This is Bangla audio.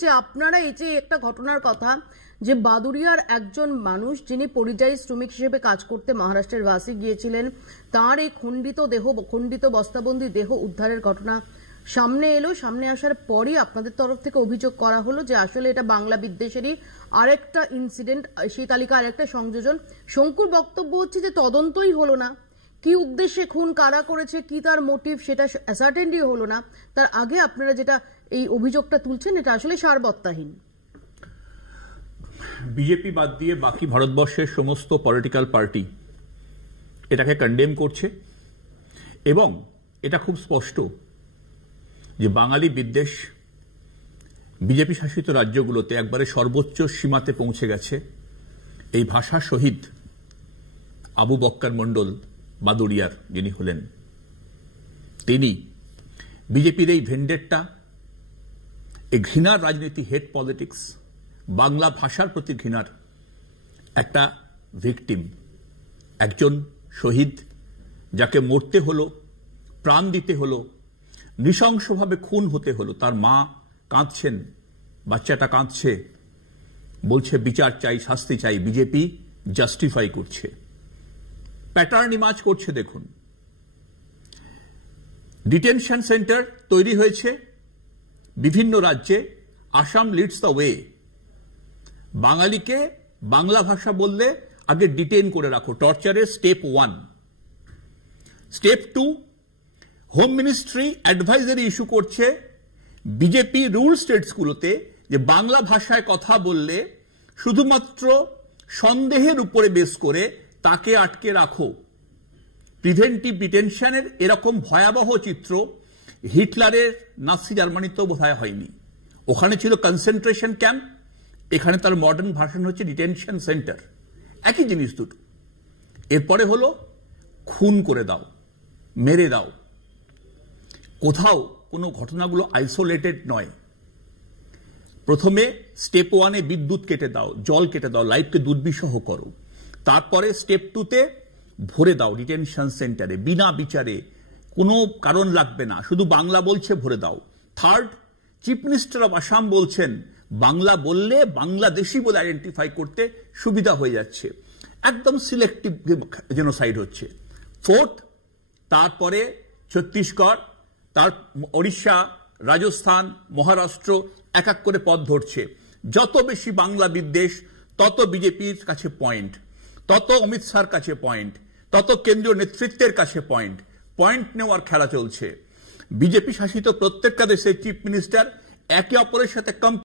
যে আপনারা এই যে একটা ঘটনার কথা যে বাদুড়িয়ার একজন মানুষ যিনি পরিযায়ী শ্রমিক হিসেবে কাজ করতে মহারাষ্ট্রের ভাসি গিয়েছিলেন, তার এই খণ্ডিত বস্তাবন্দি দেহ উদ্ধারের ঘটনা সামনে এলো। সামনে আসার পরই আপনাদের তরফ থেকে অভিযোগ করা হলো যে আসলে এটা বাংলা বিদ্বেষেরই আরেকটা ইনসিডেন্ট, সেই তালিকা আরেকটা সংযোজন। শঙ্কুর বক্তব্য হচ্ছে যে তদন্তই হলো না, কি উদ্দেশ্যে খুন কারা করেছে, কি তার মোটিভ সেটা অ্যাসার্টেনই হলো না। তার আগে আপনারা যেটা এই অভিযোগটা তুলছেন এটা আসলে সারবত্তাহীন। বিজেপি বাদ দিয়ে বাকি ভারতবর্ষের সমস্ত পলিটিক্যাল পার্টি এটাকে কন্ডেম করছে এবং এটা খুব স্পষ্ট যে বাঙালি বিদ্বেষ বিজেপি শাসিত রাজ্যগুলোতে একবারে সর্বোচ্চ সীমাতে পৌঁছে গেছে। এই ভাষা শহীদ আবু বক্কর মন্ডল বাদুড়িয়ার যিনি হলেন, তিনি বিজেপির এই ভেন্ডেটটা, এই ঘৃণার রাজনীতি, হেট পলিটিক্স, বাংলা ভাষার প্রতি ঘৃণার একটা ভিকটিম, একজন শহীদ যাকে মরতে হলো, প্রাণ দিতে হলো, নৃশংসভাবে খুন হতে হলো। তার মা কাঁদছেন, বাচ্চাটা কাঁদছে, বলছে বিচার চাই, শাস্তি চাই। বিজেপি জাস্টিফাই করছে, প্যাটার্ন ইমাজ করছে। দেখুন, ডিটেনশন সেন্টার তৈরি হয়েছে বিভিন্ন রাজ্যে। Assam leads the way. বাঙালিকে বাংলা ভাষা বললে আগে ডিটেন করে রাখো, টর্চারের step 1। Step 2, home ministry advisory issue করছে বিজেপি রুল স্টেটসগুলোতে যে বাংলা ভাষায় কথা বললে শুধুমাত্র সন্দেহের উপরে বেস করে তাকে আটকে রাখো। প্রিভেন্টিভ ডিটেনশনের এরকম ভয়াবহ চিত্র হিটলারের নাৎসি জার্মানিতেও বোধহয় হয়নি। ওখানে ছিল কনসেন্ট্রেশন ক্যাম্প, এখানে তার মডার্ন ভার্সন হচ্ছে ডিটেনশন সেন্টার। একই জিনিস দুটো। এরপরে হলো খুন করে দাও, মেরে দাও। কোথাও কোনো ঘটনাগুলো আইসোলেটেড নয়। প্রথমে স্টেপ 1-এ বিদ্যুৎ কেটে দাও, জল কেটে দাও, লাইফকে দুর্বিষহ করো। তারপরে স্টেপ 2-তে ভরে দাও ডিটেনশন সেন্টারে বিনা বিচারে, কোনো কারণ লাগবে না, শুধু বাংলা বলছে ভরে দাও। Third, chief minister of Assam বলছেন বাংলা বললে বাংলাদেশি বলে আইডেন্টিফাই করতে সুবিধা হয়ে যাচ্ছে। একদম সিলেক্টিভ জেনোসাইড হচ্ছে। ফোর্থ, তারপরে ছত্তিশগড়, তার ওড়িশা, রাজস্থান, মহারাষ্ট্র এক এক করে পথ ধরছে। যত বেশি বাংলা বিদ্বেষ তত বিজেপির কাছে পয়েন্ট, তত অমিত শাহর কাছে পয়েন্ট, তত কেন্দ্রীয় নেতৃত্বের কাছে পয়েন্ট। পয়েন্ট নেওয়ার খেলা চলছে। বিজেপি শাসিত প্রত্যেকটা দেশের চিফ মিনিস্টার একে অপরের সাথে